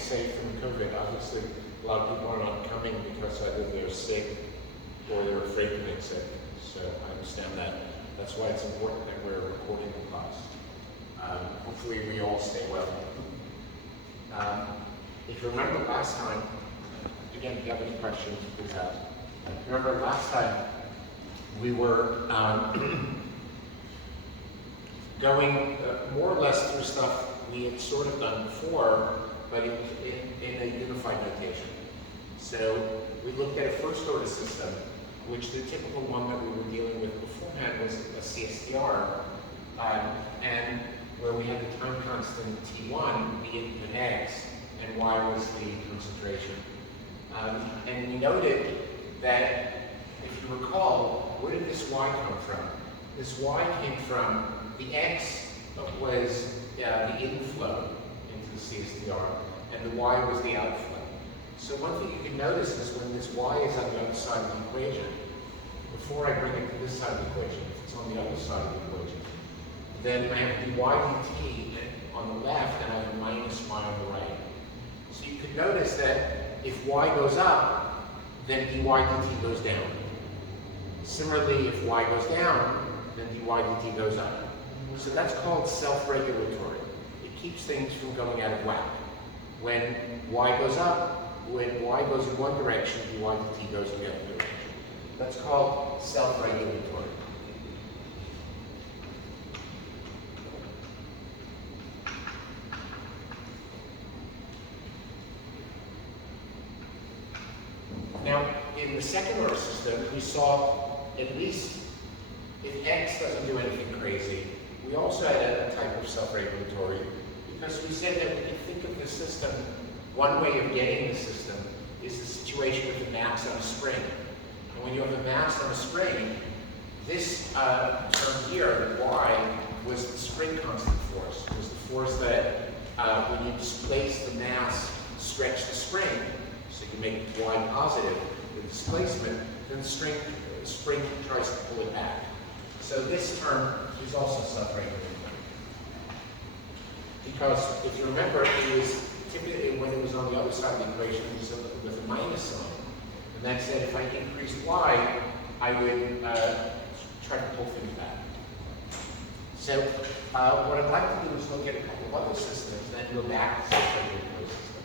can't say from COVID. Obviously, a lot of people are not coming because either they're sick or they're afraid to get sick. So I understand that. That's why it's important that we're recording the class. Hopefully we all stay well. If you remember last time, again, if you have any questions, please ask. Remember last time we were going more or less through stuff we had sort of done before, but in a unified notation. So we looked at a first order system, which the typical one that we were dealing with beforehand was a CSTR, and where we had the time constant T1 be input X, and Y was the concentration. And we noted that, if you recall, where did this Y come from? This Y came from the X was the inflow into the CSTR, and the Y was the outflow. So one thing you can notice is when this Y is on the other side of the equation, before I bring it to this side of the equation, if it's on the other side of the equation, then I have dy dt on the left and I have a minus y on the right. So you can notice that if y goes up, then dy dt goes down. Similarly, if y goes down, then dy dt goes up. So that's called self-regulatory. It keeps things from going out of whack. When y goes up, when y goes in one direction, dy dt goes in the other direction. That's called self-regulatory. Now, in the second order system, we saw at least if x doesn't do anything crazy, we also had a type of self-regulatory because we said that we can think of the system, one way of getting the system is the situation with the mass on a spring. And when you have a mass on a spring, this term here, the y, was the spring constant force. It was the force that when you displace the mass, stretch the spring, so you make y positive, the displacement, then the spring tries to pull it back. So this term is also self-regulatory. Because if you remember, it was typically when it was on the other side of the equation, it was with a minus sign. And that said, if I increased y, I would try to pull things back. So what I'd like to do is look at a couple of other systems and then go back to the self-regulatory system.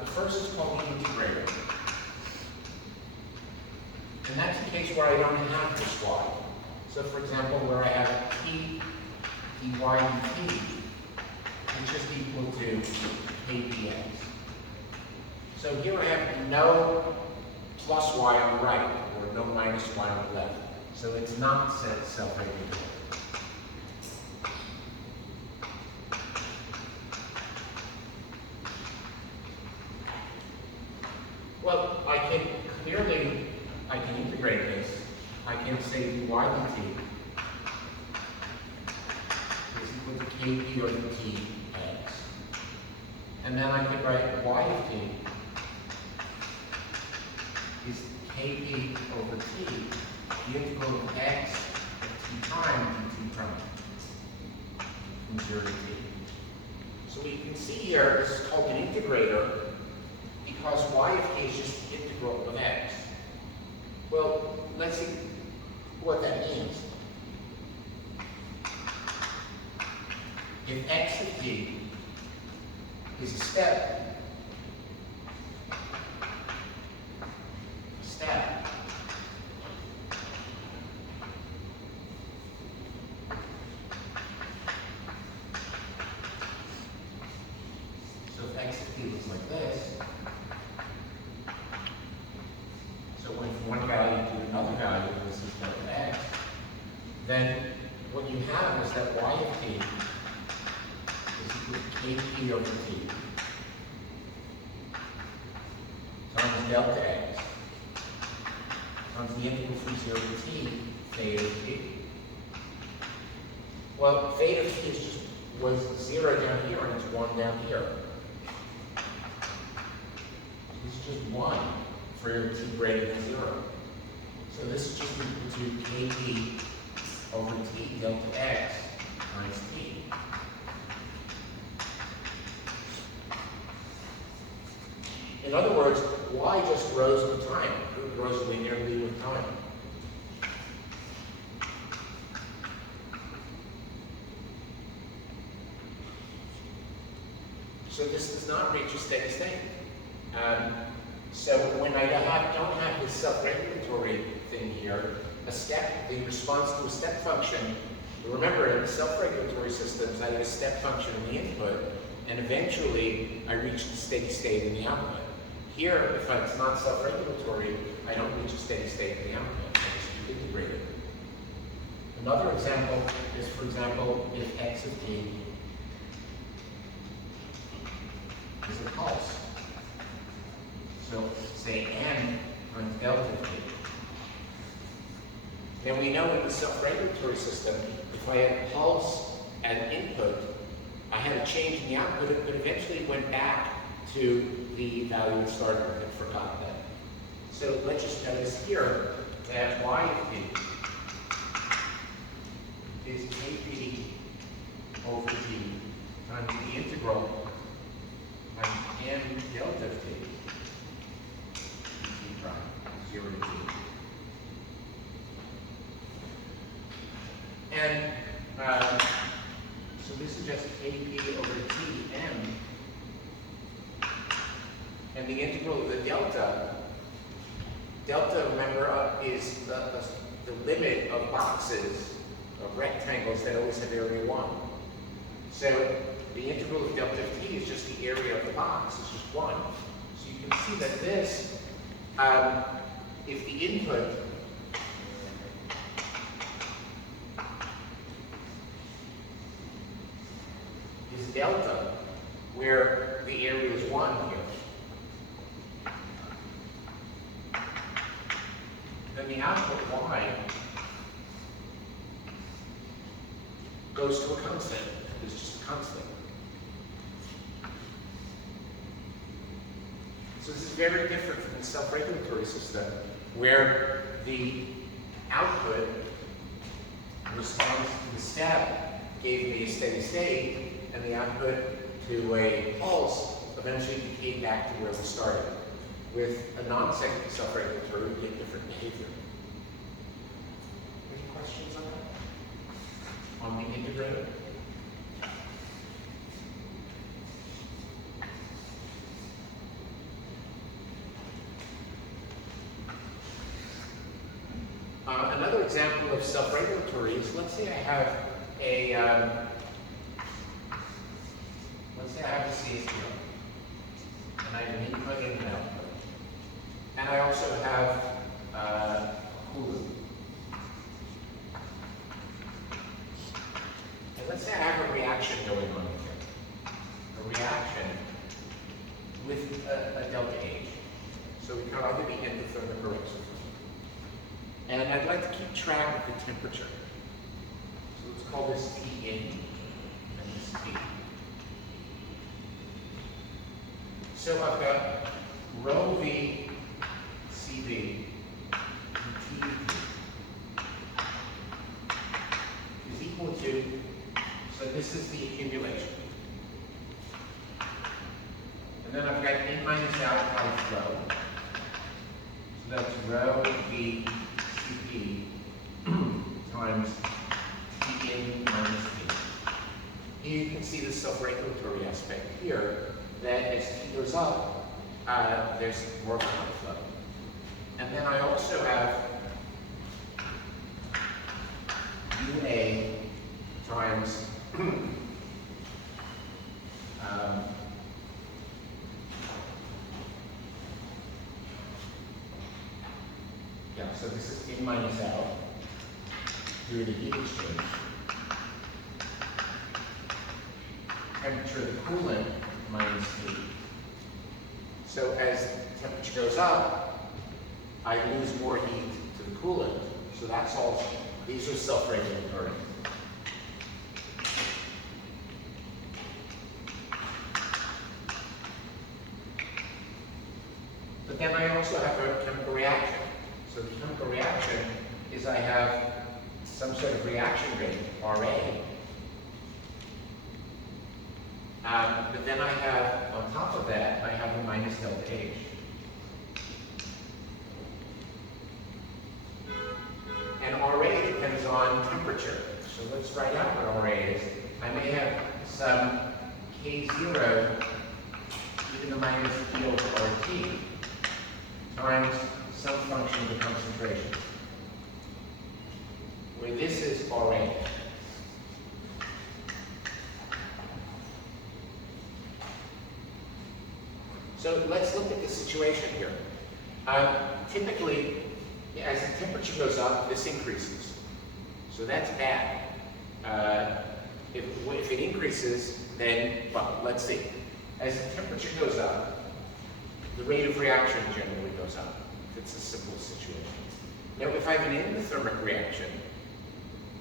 The first is called the integrator. And that's a case where I don't have this y. So for example, where I have t dy dt, which is equal to kdx. So here I have no plus y on the right, or no minus y on the left. So it's not self-regulatory. Well, I can integrate this. I can say dy dt is equal to kp over tx. And then I could write y of t is kp over t, the integral of x of t prime dt prime from 0 to t. So we can see here, this is called an integrator because y of t is just the integral of x. Well, let's see what that means. If x of t is a step, so if x of t looks like this, so when from one value to another value, this is delta x, then what you have is that y of t is equal to kp over t times delta x times the integral from 0 to t, theta of t. Well, theta of t was 0 down here and it's 1 down here. This is just 1 for t greater than 0. So this is just equal to kp over t delta x times t. In other words, y just grows with time. It grows linearly with time. So this does not reach a steady state. So when I don't have this self-regulatory thing here, the response to a step function, remember in the self-regulatory systems, I have a step function in the input, and eventually I reach the steady state in the output. Here, if it's not self-regulatory, I don't reach a steady state in the output. I just integrate it. Another example is, for example, if x of t is a pulse. So say n times delta t. Now we know in the self-regulatory system, if I had a pulse at an input, I had a change in the output, but eventually it went back to the value it started with and forgot that. So let's just notice here that y of t is kp over t times the integral times n delta of t, t prime, 0 to t. And so this is just kp over tm, and the integral of the delta. Delta, remember, is the limit of boxes, of rectangles that always have area 1. So the integral of delta of t is just the area of the box, it's just 1. So you can see that this, if the input is delta, where the area is 1 here, then the output y goes to a constant. It's just a constant. So this is very different from the self-regulatory system, where the output response to the step gave me a steady state, and the output to a pulse eventually decayed back to where we started. With a non-self-regulatory, we get different behavior. Any questions on that? On the integrator? Another example of self-regulatory is, let's say I have a CHE4, and I have an input and an output. And I also have a coolant. And let's say I have a reaction going on here. A reaction with a delta H. So we can either be endothermic or exothermic. And I'd like to keep track of the temperature. So let's call this T in and this T. So I've got rho V CV and TVT is equal to, so this is the accumulation. And then I've got in minus out times rho. So that's rho V CP times T in minus T. Here you can see the self-regulatory aspect here, that as T goes up, there's more flow. And then I also have UA times so this is in minus out due to heat exchange. Temperature of the coolant minus T. So as temperature goes up, I lose more heat to the coolant. So that's all, these are self-regulatory. But then I also have a chemical reaction. So the chemical reaction is I have some sort of reaction rate, RA. But then I have on top of that, I have a minus delta H. And RA depends on temperature. So let's write out what RA is. I may have some K0 e to the minus E over RT times some function of the concentration, where this is RA. So let's look at the situation here. Typically, as the temperature goes up, this increases. So that's bad. If it increases, then, well, let's see. As the temperature goes up, the rate of reaction generally goes up. It's a simple situation. Now, if I have an endothermic reaction,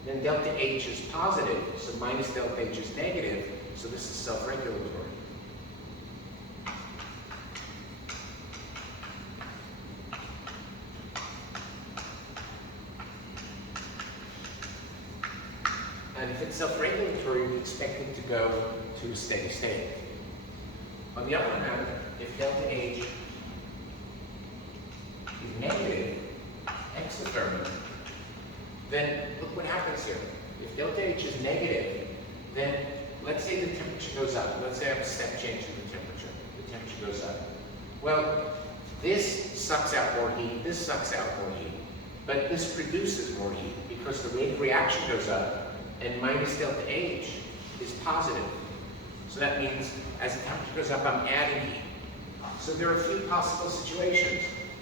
then delta H is positive, so minus delta H is negative, so this is self-regulatory. And if it's self-regulatory, we expect it to go to a steady state. On the other hand, if delta H is negative, exothermic, then look what happens here. If delta H is negative, then let's say the temperature goes up. Let's say I have a step change in the temperature. The temperature goes up. Well, this sucks out more heat, this sucks out more heat, but this produces more heat because the rate of reaction goes up, and minus delta H is positive. So that means as the temperature goes up, I'm adding heat. So there are a few possible situations.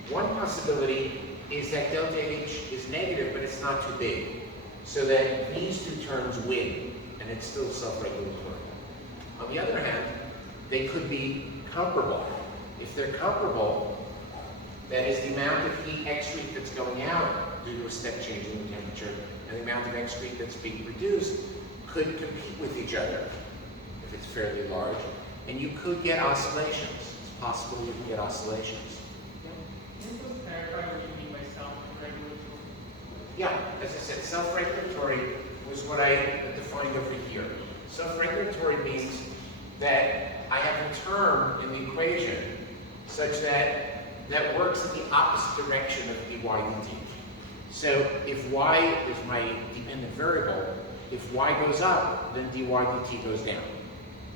One possibility is that delta H is negative, but it's not too big. So that these two terms win, and it's still self-regulatory. On the other hand, they could be comparable. If they're comparable, that is the amount of heat excrete that's going out due to a step change in the temperature, and the amount of excrete that's being produced could compete with each other if it's fairly large, and you could get oscillations. It's possible you can get oscillations. Can you just clarify what you mean by self-regulatory? Yeah, as I said, self-regulatory was what I defined over here. Self-regulatory means that I have a term in the equation such that that works in the opposite direction of dy dt. So if y is my dependent variable, if y goes up, then dy dt goes down.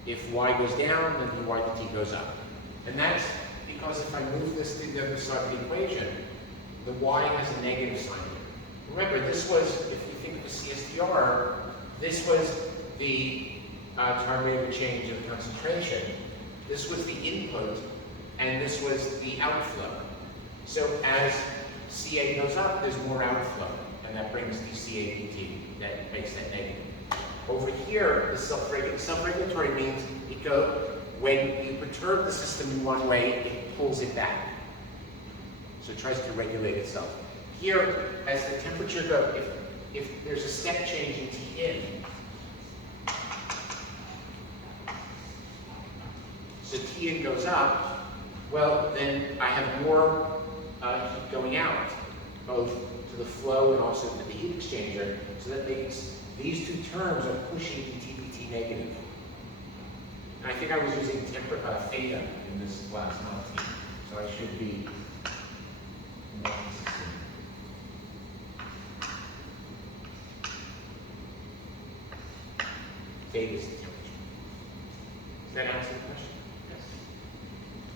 If y goes down, then dy dt goes up. And that's because if I move this to the other side of the equation, the y has a negative sign here. Remember, this was, if you think of a CSTR, this was the time rate of change of concentration. This was the input, and this was the outflow. So as Ca goes up, there's more outflow, and that brings the Ca dt, that makes that negative. Over here, the self-regulatory means when you perturb the system in one way, it pulls it back. So it tries to regulate itself. Here, as the temperature goes, if there's a step change in Tn, so Tn goes up, well, then I have more heat going out, both to the flow and also to the heat exchanger, so that makes these two terms are pushing dTBT negative. And I think I was using theta in this last month, so I should be more consistent. Theta is the temperature. Does that answer the question?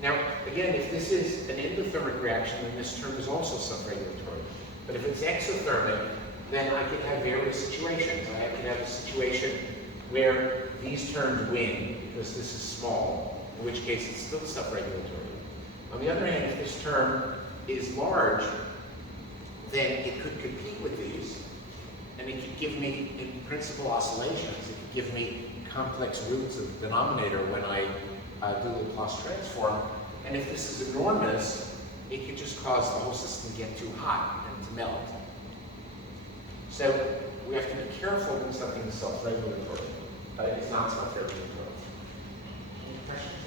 Now, again, if this is an endothermic reaction, then this term is also self-regulatory. But if it's exothermic, then I could have various situations. I could have a situation where these terms win because this is small, in which case it's still self-regulatory. On the other hand, if this term is large, then it could compete with these, and it could give me, in principle, oscillations. It could give me complex roots of the denominator when I do the Laplace transform. And if this is enormous, it could just cause the whole system to get too hot and to melt. So we have to be careful when something is self-regulatory, but it's not self-regulatory. Any questions?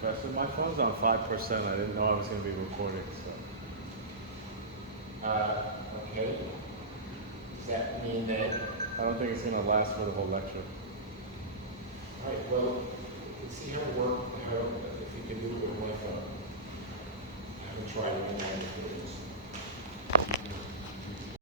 Professor, my phone's on 5%. I didn't know I was going to be recording, so. Okay. Does that mean that? I don't think it's going to last for the whole lecture. Right. well, you can see how it work, how, if you can do it with